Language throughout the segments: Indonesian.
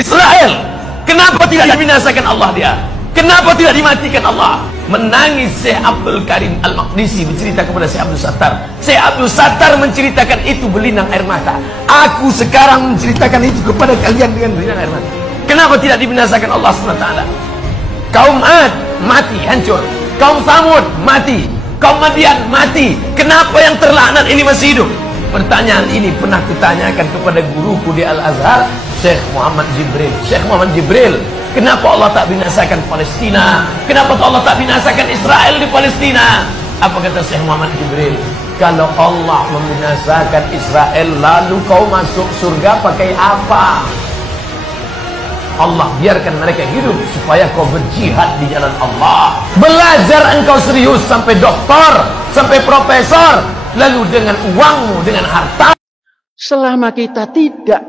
Israel, kenapa tidak dibinasakan Allah dia? Kenapa tidak dimatikan Allah? Menangis Syekh Abdul Karim Al-Maqdisi bercerita kepada Syekh Abdul Sattar. Syekh Abdul Sattar menceritakan itu berlinang air mata. Aku sekarang menceritakan itu kepada kalian dengan berlinang air mata. Kenapa tidak dibinasakan Allah SWT? Kaum Ad mati, hancur. Kaum Samud mati. Kaum Madian mati. Kenapa yang terlaknat ini masih hidup? Pertanyaan ini pernah kutanyakan kepada guruku di Al-Azhar, Syekh Muhammad Jibril. Syekh Muhammad Jibril, kenapa Allah tak binasakan Palestina? Kenapa Allah tak binasakan Israel di Palestina? Apa kata Syekh Muhammad Jibril? Kalau Allah membinasakan Israel, lalu kau masuk surga pakai apa? Allah biarkan mereka hidup supaya kau berjihad di jalan Allah. Belajar engkau serius sampai doktor, sampai profesor, lalu dengan uangmu, dengan harta. Selama kita tidak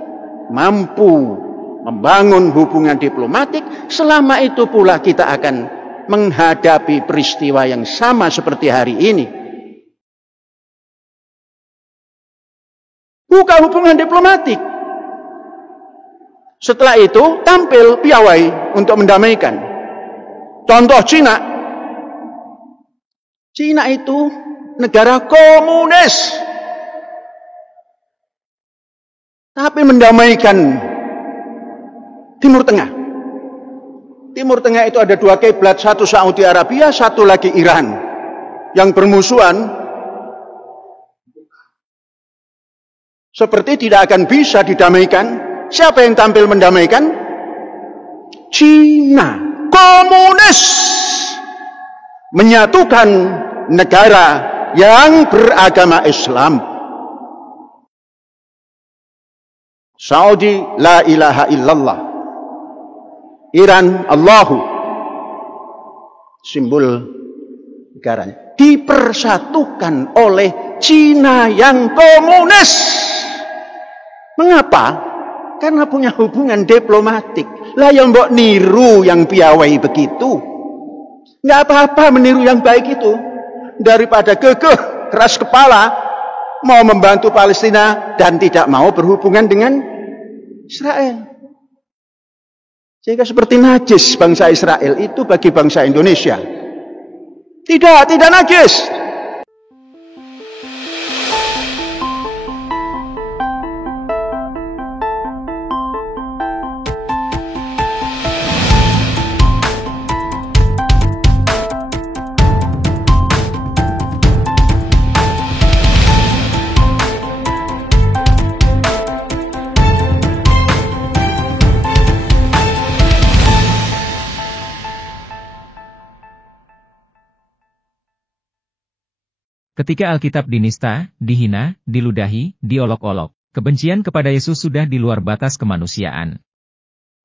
mampu membangun hubungan diplomatik, selama itu pula kita akan menghadapi peristiwa yang sama seperti hari ini. Buka hubungan diplomatik. Setelah itu tampil piawai untuk mendamaikan. Contoh Cina. Cina itu negara komunis. Tapi mendamaikan Timur Tengah. Timur Tengah itu ada dua kiblat, satu Saudi Arabia, satu lagi Iran. Yang bermusuhan seperti tidak akan bisa didamaikan. Siapa yang tampil mendamaikan? Cina komunis menyatukan negara yang beragama Islam. Saudi la ilaha illallah, Iran Allahu, simbol negaranya, dipersatukan oleh Cina yang komunis. Mengapa? Karena punya hubungan diplomatik. Lah yang mbok niru yang piawai begitu. Nggak apa-apa meniru yang baik itu. Daripada gegeh, keras kepala, mau membantu Palestina dan tidak mau berhubungan dengan Israel. Sehingga seperti najis bangsa Israel itu bagi bangsa Indonesia. Tidak najis. Ketika Alkitab dinista, dihina, diludahi, diolok-olok, kebencian kepada Yesus sudah di luar batas kemanusiaan.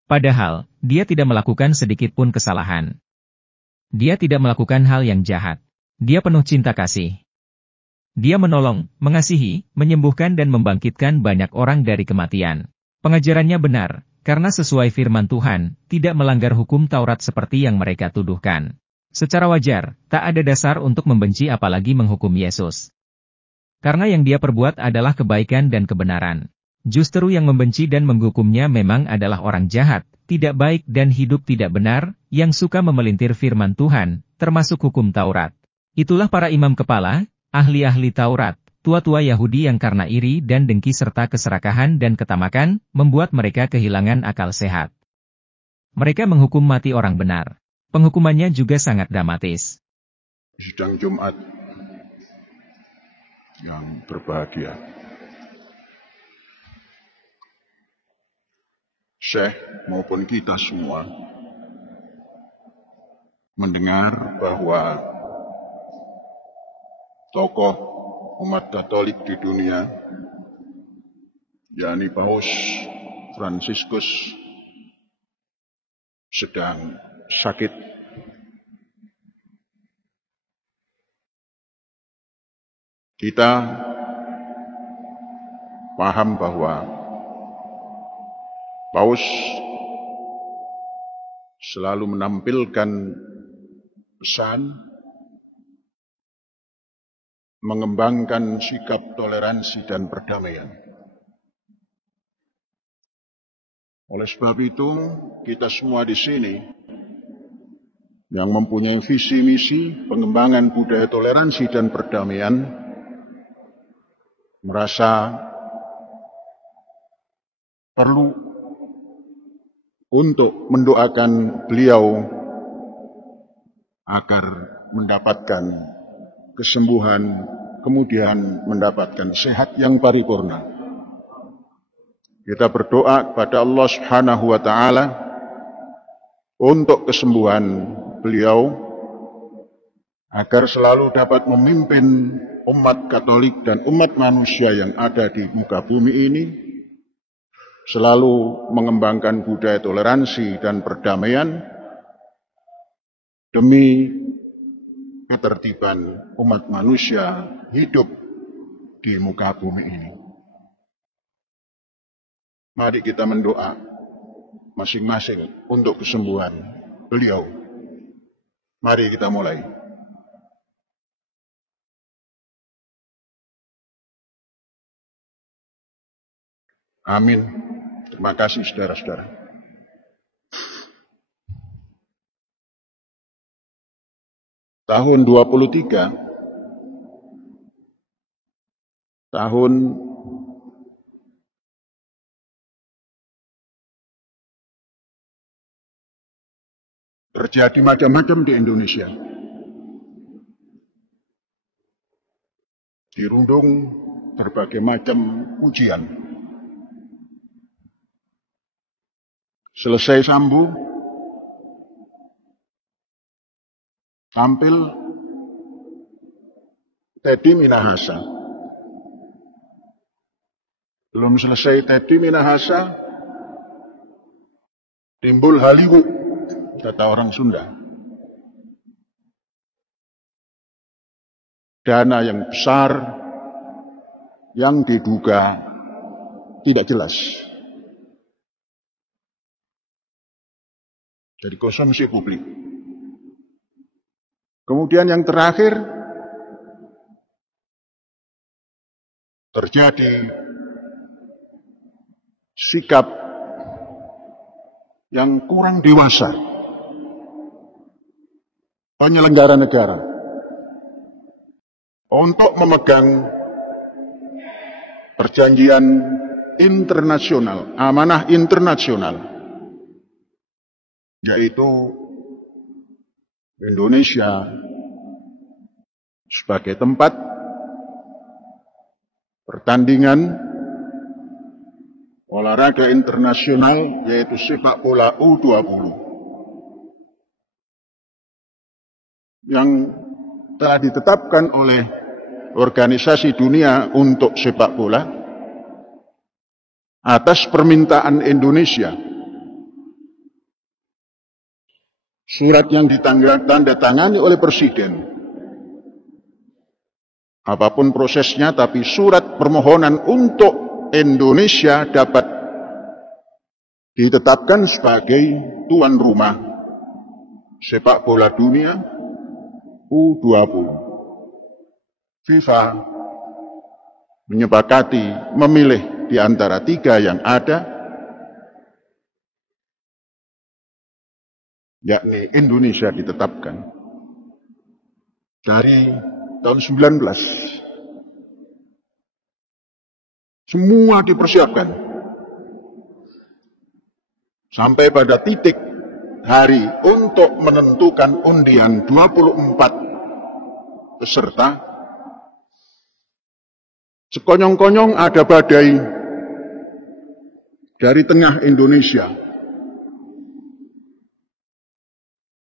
Padahal, dia tidak melakukan sedikit pun kesalahan. Dia tidak melakukan hal yang jahat. Dia penuh cinta kasih. Dia menolong, mengasihi, menyembuhkan dan membangkitkan banyak orang dari kematian. Pengajarannya benar, karena sesuai firman Tuhan, tidak melanggar hukum Taurat seperti yang mereka tuduhkan. Secara wajar, tak ada dasar untuk membenci apalagi menghukum Yesus. Karena yang dia perbuat adalah kebaikan dan kebenaran. Justru yang membenci dan menghukumnya memang adalah orang jahat, tidak baik dan hidup tidak benar, yang suka memelintir firman Tuhan, termasuk hukum Taurat. Itulah para imam kepala, ahli-ahli Taurat, tua-tua Yahudi yang karena iri dan dengki serta keserakahan dan ketamakan, membuat mereka kehilangan akal sehat. Mereka menghukum mati orang benar. Penghukumannya juga sangat dramatis. Sidang Jumat yang berbahagia, Syekh maupun kita semua mendengar bahwa tokoh umat Katolik di dunia, yakni Paus Fransiskus, sedang sakit. Kita paham bahwa Paus selalu menampilkan pesan mengembangkan sikap toleransi dan perdamaian. Oleh sebab itu, kita semua di sini yang mempunyai visi misi pengembangan budaya toleransi dan perdamaian merasa perlu untuk mendoakan beliau agar mendapatkan kesembuhan, kemudian mendapatkan sehat yang paripurna. Kita berdoa kepada Allah Subhanahu wa Ta'ala untuk kesembuhan beliau, agar selalu dapat memimpin umat Katolik dan umat manusia yang ada di muka bumi ini, selalu mengembangkan budaya toleransi dan perdamaian demi ketertiban umat manusia hidup di muka bumi ini. Mari kita mendoa masing-masing untuk kesembuhan beliau. Mari kita mulai. Amin. Terima kasih saudara-saudara. Tahun 23, tahun terjadi macam-macam di Indonesia. Dirundung berbagai macam ujian. Selesai sambu, tampil Teddy Minahasa. Belum selesai Teddy Minahasa, timbul Hollywood, kata orang Sunda. Dana yang besar yang diduga tidak jelas. Jadi konsumsi publik. Kemudian yang terakhir terjadi sikap yang kurang dewasa penyelenggara negara untuk memegang perjanjian internasional, amanah internasional, yaitu Indonesia sebagai tempat pertandingan olahraga internasional, yaitu sepak bola U20 yang telah ditetapkan oleh Organisasi Dunia untuk Sepak Bola atas permintaan Indonesia. Surat yang ditandatangani oleh Presiden. Apapun prosesnya, tapi surat permohonan untuk Indonesia dapat ditetapkan sebagai tuan rumah sepak bola dunia U20. FIFA menyepakati memilih di antara 3 yang ada, yakni Indonesia ditetapkan. Dari tahun 19 semua dipersiapkan sampai pada titik hari untuk menentukan undian 24 peserta. Sekonyong-konyong ada badai dari tengah Indonesia.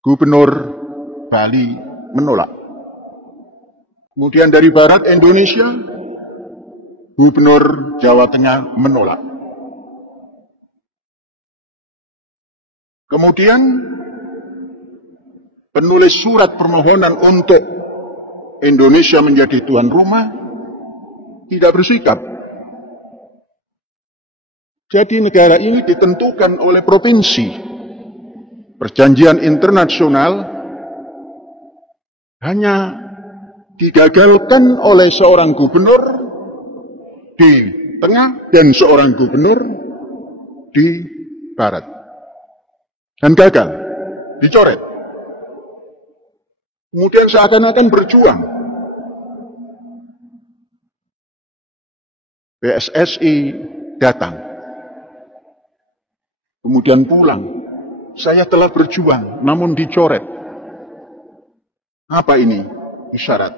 Gubernur Bali menolak. Kemudian dari barat Indonesia, Gubernur Jawa Tengah menolak. Kemudian penulis surat permohonan untuk Indonesia menjadi tuan rumah tidak bersikap. Jadi negara ini ditentukan oleh provinsi. Perjanjian internasional hanya digagalkan oleh seorang gubernur di tengah dan seorang gubernur di Barat. Dan gagal, dicoret. Kemudian seakan-akan berjuang. PSSI datang. Kemudian pulang. Saya telah berjuang, namun dicoret. Apa ini? Isyarat.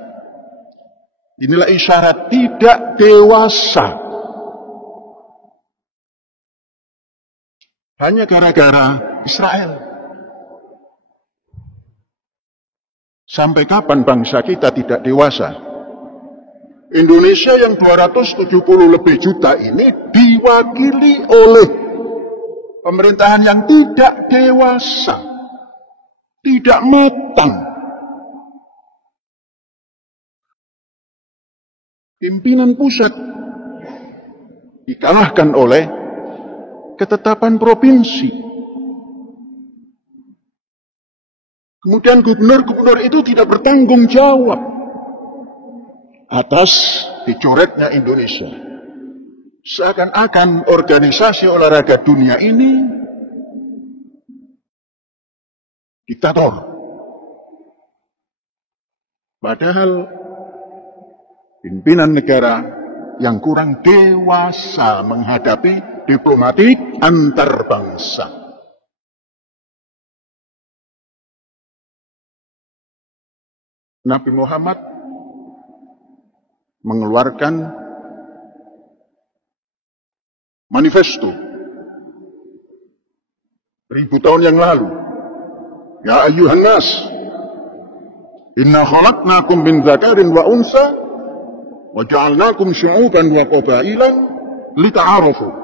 Inilah isyarat tidak dewasa. Hanya gara-gara Israel. Sampai kapan bangsa kita tidak dewasa? Indonesia yang 270 lebih juta ini diwakili oleh pemerintahan yang tidak dewasa, tidak matang. Pimpinan pusat dikalahkan oleh ketetapan provinsi. Kemudian gubernur-gubernur itu tidak bertanggung jawab atas dicoretnya Indonesia. Seakan-akan organisasi olahraga dunia ini diktator. Padahal pimpinan negara yang kurang dewasa menghadapi diplomatik antar bangsa. Nabi Muhammad mengeluarkan manifesto 1000 tahun yang lalu. Ya ayyuhan nas, inna khalaqnakum min dzakarin wa unsa wa ja'alnakum syu'uban wa qabailan lita'arafu.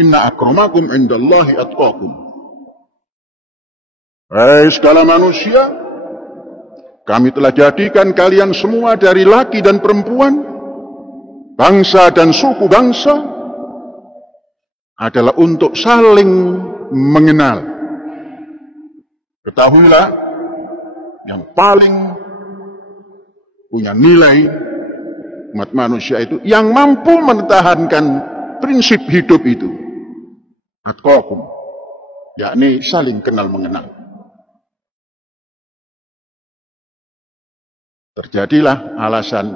Inna akramakum indallahi atqakum. Hai segala manusia, kami telah jadikan kalian semua dari laki dan perempuan, bangsa dan suku bangsa, adalah untuk saling mengenal. Ketahuilah, yang paling punya nilai umat manusia itu yang mampu mempertahankan prinsip hidup itu. Atqakum, yakni saling kenal mengenal. Terjadilah alasan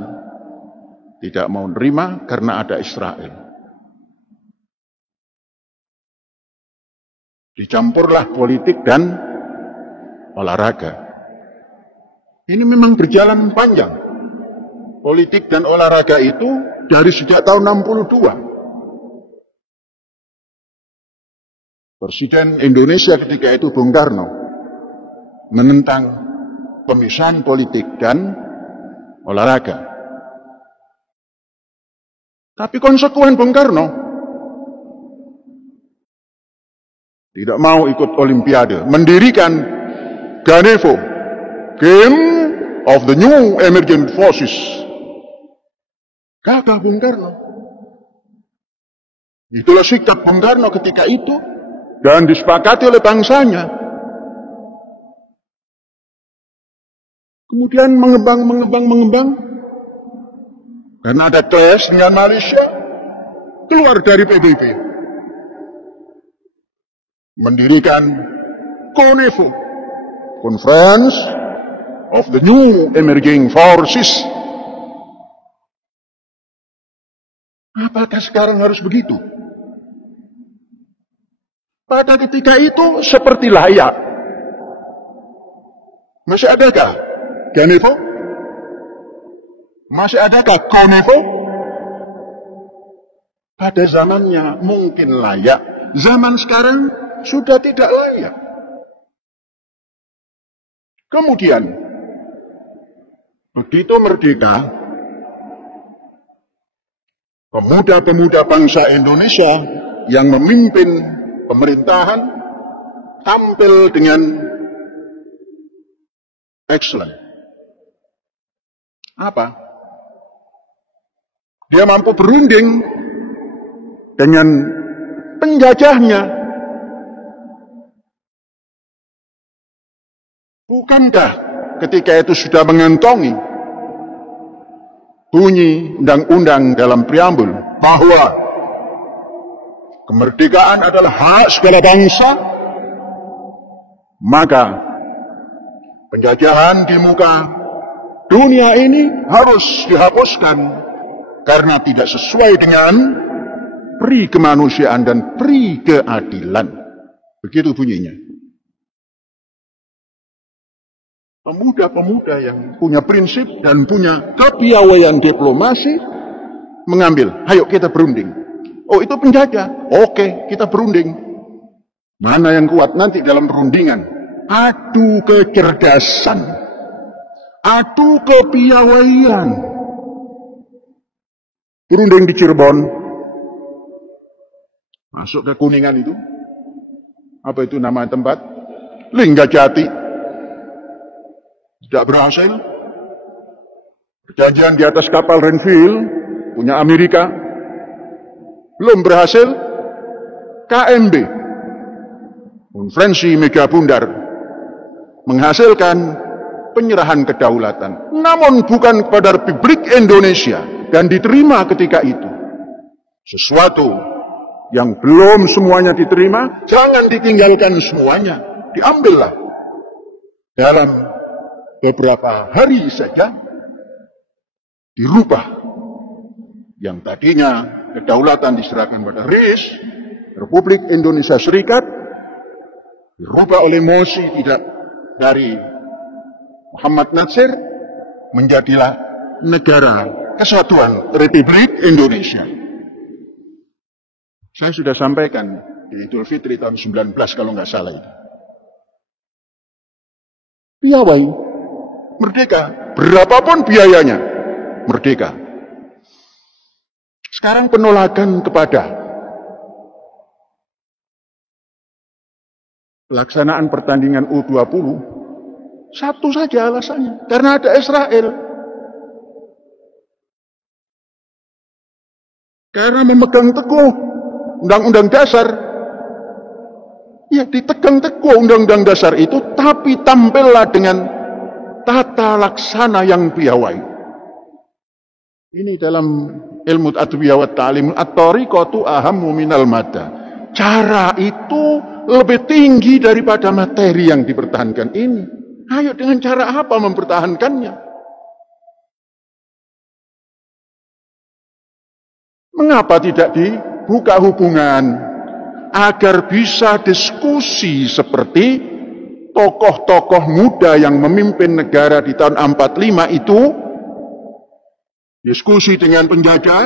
tidak mau nerima karena ada Israel. Dicampurlah politik dan olahraga. Ini memang berjalan panjang. Politik dan olahraga itu dari sejak tahun 62. Presiden Indonesia ketika itu Bung Karno menentang pemisahan politik dan olahraga. Tapi konsekuen Bung Karno tidak mau ikut Olimpiade, mendirikan Ganevo, Game of the New Emerging Forces. Gagal Bung Karno. Itulah sikap Bung Karno ketika itu dan disepakati oleh bangsanya. Kemudian mengembang. Karena ada clash dengan Malaysia, keluar dari PBB. Mendirikan CONEFO, Conference of the New Emerging Forces. Apakah sekarang harus begitu? Pada ketika itu seperti layak. Masih adakah Ganevo? Masih adakah CONEFO? Pada zamannya mungkin layak. Zaman sekarang sudah tidak layak. Kemudian, begitu merdeka, pemuda-pemuda bangsa Indonesia yang memimpin pemerintahan tampil dengan excellent. Apa? Dia mampu berunding dengan penjajahnya. Bukankah ketika itu sudah mengantongi bunyi undang-undang dalam preambul bahwa kemerdekaan adalah hak segala bangsa, maka penjajahan di muka dunia ini harus dihapuskan karena tidak sesuai dengan pri kemanusiaan dan pri keadilan. Begitu bunyinya. Pemuda-pemuda yang punya prinsip dan punya kepiawaian diplomasi mengambil, ayo kita berunding. Oh itu penjajah, oke kita berunding. Mana yang kuat nanti dalam perundingan? Adu kecerdasan, adu kepiawaian. Berunding di Cirebon, masuk ke Kuningan itu, apa itu nama tempat? Linggajati. Tidak berhasil. Perjanjian di atas kapal Renville punya Amerika belum berhasil. KMB, Konferensi Mega Bundar, menghasilkan penyerahan kedaulatan, namun bukan kepada Republik Indonesia, dan diterima ketika itu. Sesuatu yang belum semuanya diterima, jangan ditinggalkan semuanya, diambillah. Dalam beberapa hari saja dirubah. Yang tadinya kedaulatan diserahkan pada RIS, Republik Indonesia Serikat, dirubah oleh mosi tidak dari Muhammad Natsir, menjadilah Negara Kesatuan Republik Indonesia. Saya sudah sampaikan di Idul Fitri tahun 19 kalau nggak salah itu. Piawai merdeka, berapapun biayanya, merdeka. Sekarang penolakan kepada pelaksanaan pertandingan U20, satu saja alasannya, karena ada Israel. Karena memegang teguh Undang-Undang Dasar. Ya, ditegang teguh Undang-Undang Dasar itu, tapi tampillah dengan tata laksana yang piawai. Ini dalam ilmu adwiyah wa ta'lim, at-tariqatu ahammu minal mada. Cara itu lebih tinggi daripada materi yang dipertahankan ini. Ayo dengan cara apa mempertahankannya? Mengapa tidak dibuka hubungan agar bisa diskusi seperti tokoh-tokoh muda yang memimpin negara di tahun 45 itu, diskusi dengan penjajah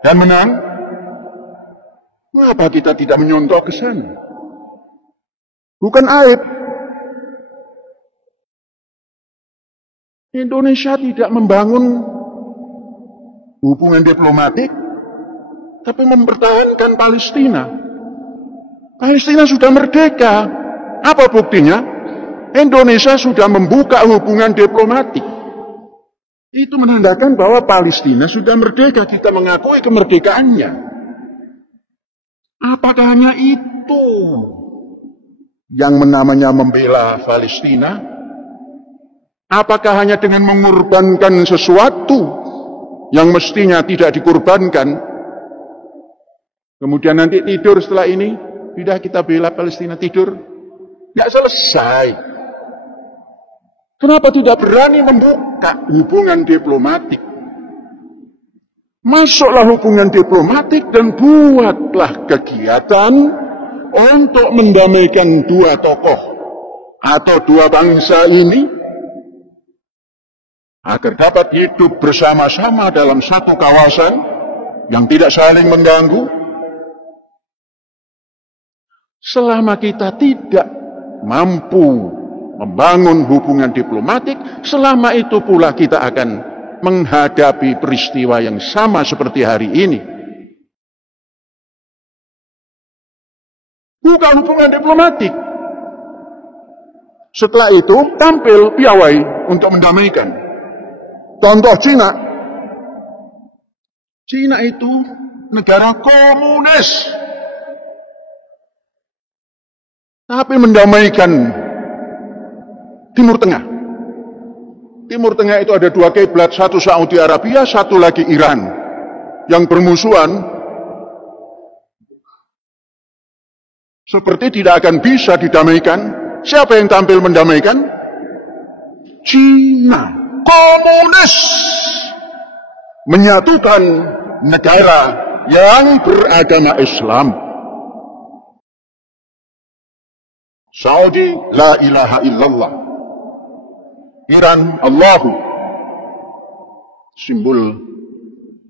dan menang? Mengapa kita tidak menyontoh ke sana? Bukan aib. Indonesia tidak membangun hubungan diplomatik, tapi mempertahankan Palestina. Palestina sudah merdeka. Apa buktinya? Indonesia sudah membuka hubungan diplomatik. Itu menandakan bahwa Palestina sudah merdeka. Kita mengakui kemerdekaannya. Apakah hanya itu yang namanya membela Palestina? Apakah hanya dengan mengorbankan sesuatu yang mestinya tidak dikorbankan, kemudian nanti tidur setelah ini, tidak kita bela Palestina, tidur? Tidak selesai. Kenapa tidak berani membuka hubungan diplomatik? Masuklah hubungan diplomatik dan buatlah kegiatan untuk mendamaikan dua tokoh atau dua bangsa ini agar dapat hidup bersama-sama dalam satu kawasan yang tidak saling mengganggu. Selama kita tidak mampu membangun hubungan diplomatik, selama itu pula kita akan menghadapi peristiwa yang sama seperti hari ini. Bukan hubungan diplomatik. Setelah itu tampil piawai untuk mendamaikan. Contoh Cina. Cina itu negara komunis, tapi mendamaikan Timur Tengah. Timur Tengah itu ada dua kiblat, satu Saudi Arabia, satu lagi Iran, yang bermusuhan seperti tidak akan bisa didamaikan. Siapa yang tampil mendamaikan? Cina, komunis, menyatukan negara yang beragama Islam. Saudi, la ilaha illallah. Iran, Allahu, simbol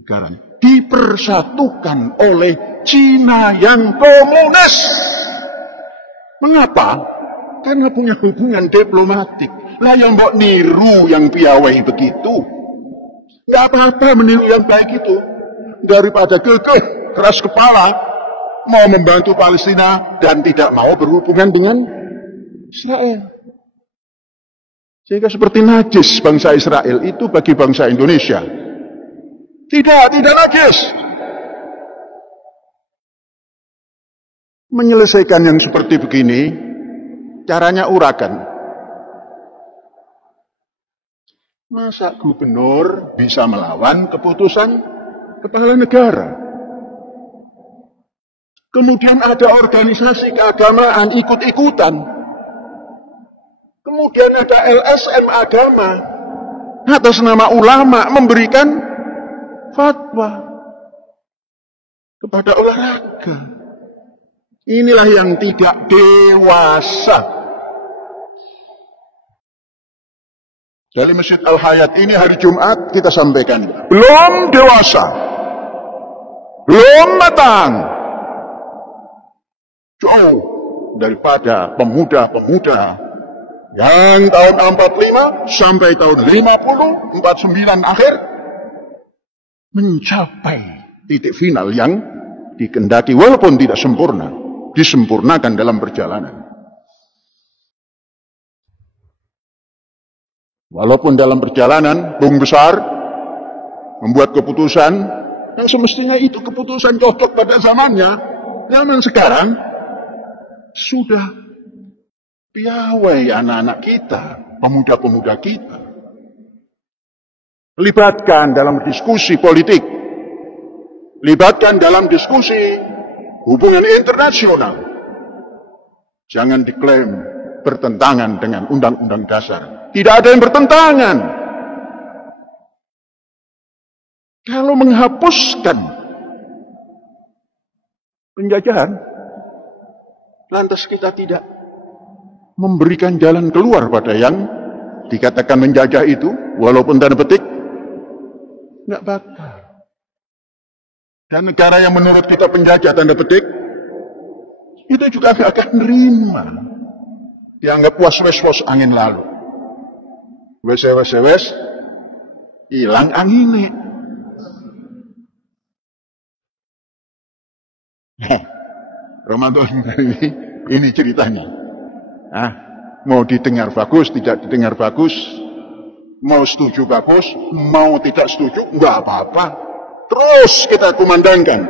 negara. Dipersatukan oleh Cina yang komunis. Mengapa? Karena punya hubungan diplomatik. Lah yang mbok niru yang piawai begitu. Nggak apa-apa meniru yang baik itu. Daripada kekeh, keras kepala, mau membantu Palestina dan tidak mau berhubungan dengan Israel. Sehingga seperti najis bangsa Israel itu bagi bangsa Indonesia. Tidak najis. Menyelesaikan yang seperti begini, caranya urakan. Masa gubernur bisa melawan keputusan kepala negara? Kemudian ada organisasi keagamaan ikut-ikutan. Kemudian ada LSM agama atas nama ulama memberikan fatwa kepada olahraga. Inilah yang tidak dewasa. Dari Masjid Al-Hayat ini hari Jumat kita sampaikan. Belum dewasa. Belum matang. Jauh daripada pemuda-pemuda yang tahun 45 sampai tahun 50, 49 akhir mencapai titik final yang dikehendaki walaupun tidak sempurna. Disempurnakan dalam perjalanan. Walaupun dalam perjalanan Bung Besar membuat keputusan yang semestinya itu keputusan cocok pada zamannya. Zaman sekarang sudah piawai anak-anak kita, pemuda-pemuda kita. Libatkan dalam diskusi politik. Libatkan dalam diskusi hubungan internasional. Jangan diklaim bertentangan dengan undang-undang dasar. Tidak ada yang bertentangan. Kalau menghapuskan penjajahan, lantas kita tidak memberikan jalan keluar pada yang dikatakan menjajah itu, walaupun tanda petik, nggak bakal. Dan negara yang menurut kita penjajah tanda petik, itu juga gak akan nerima. Dianggap was-was angin lalu. Wes, hilang anginnya. Ramadan ini ceritanya. Mau didengar bagus, tidak didengar bagus. Mau setuju bagus, mau tidak setuju, nggak apa-apa. Terus kita kumandangkan.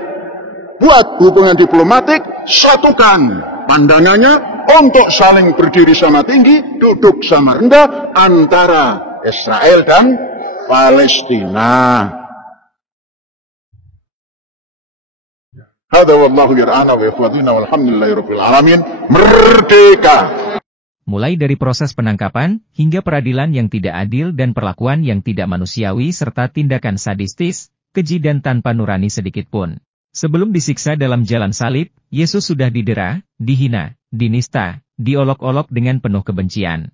Buat hubungan diplomatik, satukan pandangannya untuk saling berdiri sama tinggi, duduk sama rendah antara Israel dan Palestina. Hada wallahu yar'ana wa yakhwadina walhamdulillahi rabbil alamin. Merdeka! Mulai dari proses penangkapan, hingga peradilan yang tidak adil dan perlakuan yang tidak manusiawi serta tindakan sadistis, keji dan tanpa nurani sedikit pun. Sebelum disiksa dalam jalan salib, Yesus sudah didera, dihina, dinista, diolok-olok dengan penuh kebencian.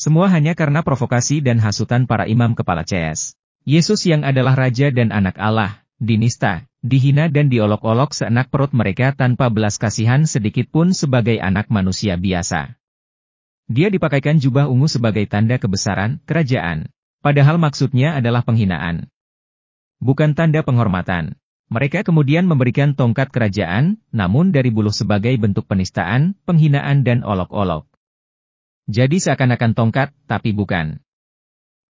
Semua hanya karena provokasi dan hasutan para imam kepala CS. Yesus yang adalah Raja dan Anak Allah, dinista, dihina dan diolok-olok seenak perut mereka tanpa belas kasihan sedikit pun sebagai anak manusia biasa. Dia dipakaikan jubah ungu sebagai tanda kebesaran, kerajaan. Padahal maksudnya adalah penghinaan. Bukan tanda penghormatan. Mereka kemudian memberikan tongkat kerajaan, namun dari buluh sebagai bentuk penistaan, penghinaan dan olok-olok. Jadi seakan-akan tongkat, tapi bukan.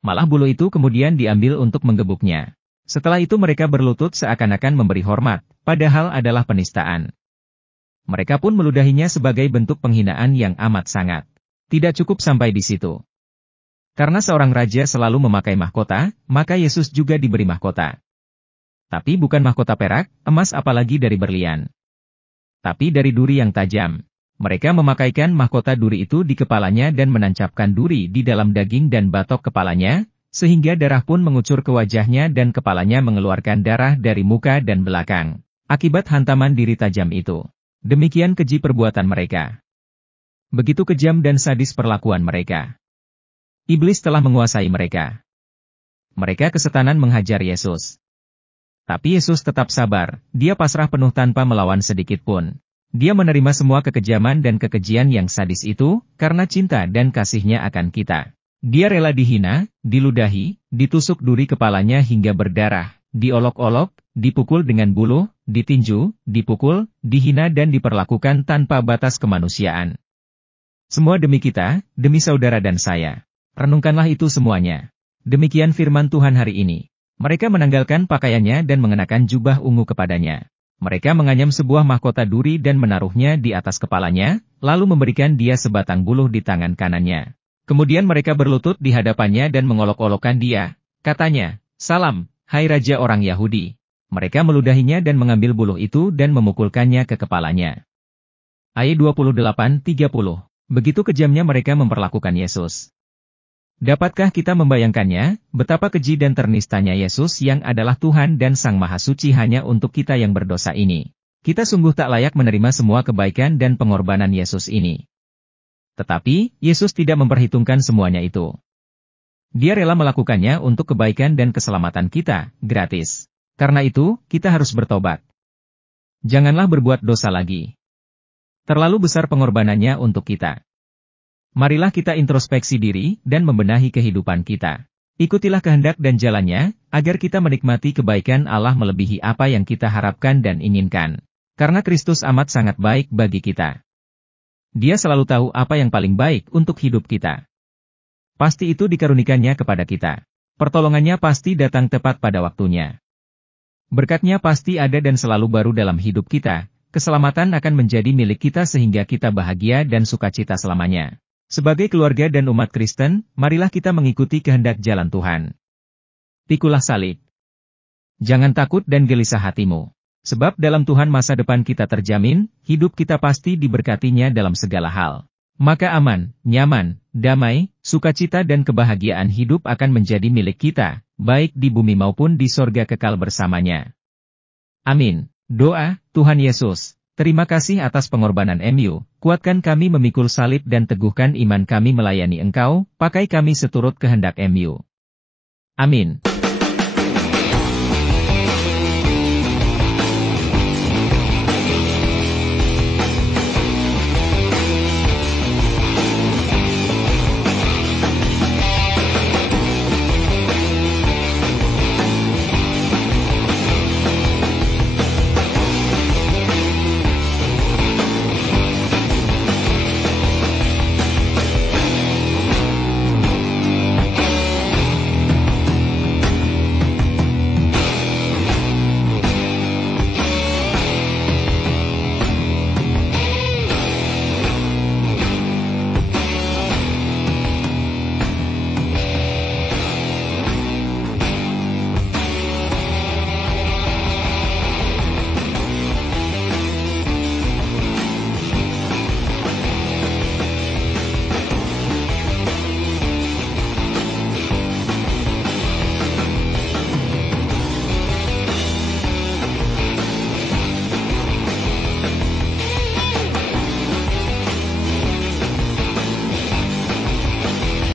Malah buluh itu kemudian diambil untuk menggebuknya. Setelah itu mereka berlutut seakan-akan memberi hormat, padahal adalah penistaan. Mereka pun meludahinya sebagai bentuk penghinaan yang amat sangat. Tidak cukup sampai di situ. Karena seorang raja selalu memakai mahkota, maka Yesus juga diberi mahkota. Tapi bukan mahkota perak, emas apalagi dari berlian. tapi dari duri yang tajam. Mereka memakaikan mahkota duri itu di kepalanya dan menancapkan duri di dalam daging dan batok kepalanya, sehingga darah pun mengucur ke wajahnya dan kepalanya mengeluarkan darah dari muka dan belakang. Akibat hantaman diri tajam itu. Demikian keji perbuatan mereka. Begitu kejam dan sadis perlakuan mereka. Iblis telah menguasai mereka. Mereka kesetanan menghajar Yesus. Tapi Yesus tetap sabar, dia pasrah penuh tanpa melawan sedikit pun. Dia menerima semua kekejaman dan kekejian yang sadis itu, karena cinta dan kasih-Nya akan kita. Dia rela dihina, diludahi, ditusuk duri kepalanya hingga berdarah, diolok-olok, dipukul dengan buluh, ditinju, dipukul, dihina dan diperlakukan tanpa batas kemanusiaan. Semua demi kita, demi saudara dan saya. Renungkanlah itu semuanya. Demikian firman Tuhan hari ini. Mereka menanggalkan pakaiannya dan mengenakan jubah ungu kepadanya. Mereka menganyam sebuah mahkota duri dan menaruhnya di atas kepalanya, lalu memberikan dia sebatang buluh di tangan kanannya. Kemudian mereka berlutut di hadapannya dan mengolok-olokkan dia. Katanya, "Salam, hai Raja orang Yahudi." Mereka meludahinya dan mengambil buluh itu dan memukulkannya ke kepalanya. Ayat 28-30. Begitu kejamnya mereka memperlakukan Yesus. Dapatkah kita membayangkannya, betapa keji dan ternistanya Yesus yang adalah Tuhan dan Sang Maha Suci hanya untuk kita yang berdosa ini. Kita sungguh tak layak menerima semua kebaikan dan pengorbanan Yesus ini. Tetapi, Yesus tidak memperhitungkan semuanya itu. Dia rela melakukannya untuk kebaikan dan keselamatan kita, gratis. Karena itu, kita harus bertobat. Janganlah berbuat dosa lagi. Terlalu besar pengorbanannya untuk kita. Marilah kita introspeksi diri dan membenahi kehidupan kita. Ikutilah kehendak dan jalannya, agar kita menikmati kebaikan Allah melebihi apa yang kita harapkan dan inginkan. Karena Kristus amat sangat baik bagi kita. Dia selalu tahu apa yang paling baik untuk hidup kita. Pasti itu dikarunikannya kepada kita. Pertolongannya pasti datang tepat pada waktunya. Berkat-Nya pasti ada dan selalu baru dalam hidup kita. Keselamatan akan menjadi milik kita sehingga kita bahagia dan sukacita selamanya. Sebagai keluarga dan umat Kristen, marilah kita mengikuti kehendak jalan Tuhan. Pikulah salib. Jangan takut dan gelisah hatimu. Sebab dalam Tuhan masa depan kita terjamin, hidup kita pasti diberkati-Nya dalam segala hal. Maka aman, nyaman, damai, sukacita dan kebahagiaan hidup akan menjadi milik kita, baik di bumi maupun di sorga kekal bersamanya. Amin. Doa, Tuhan Yesus, terima kasih atas pengorbanan MU, kuatkan kami memikul salib dan teguhkan iman kami melayani Engkau, pakai kami seturut kehendak MU. Amin.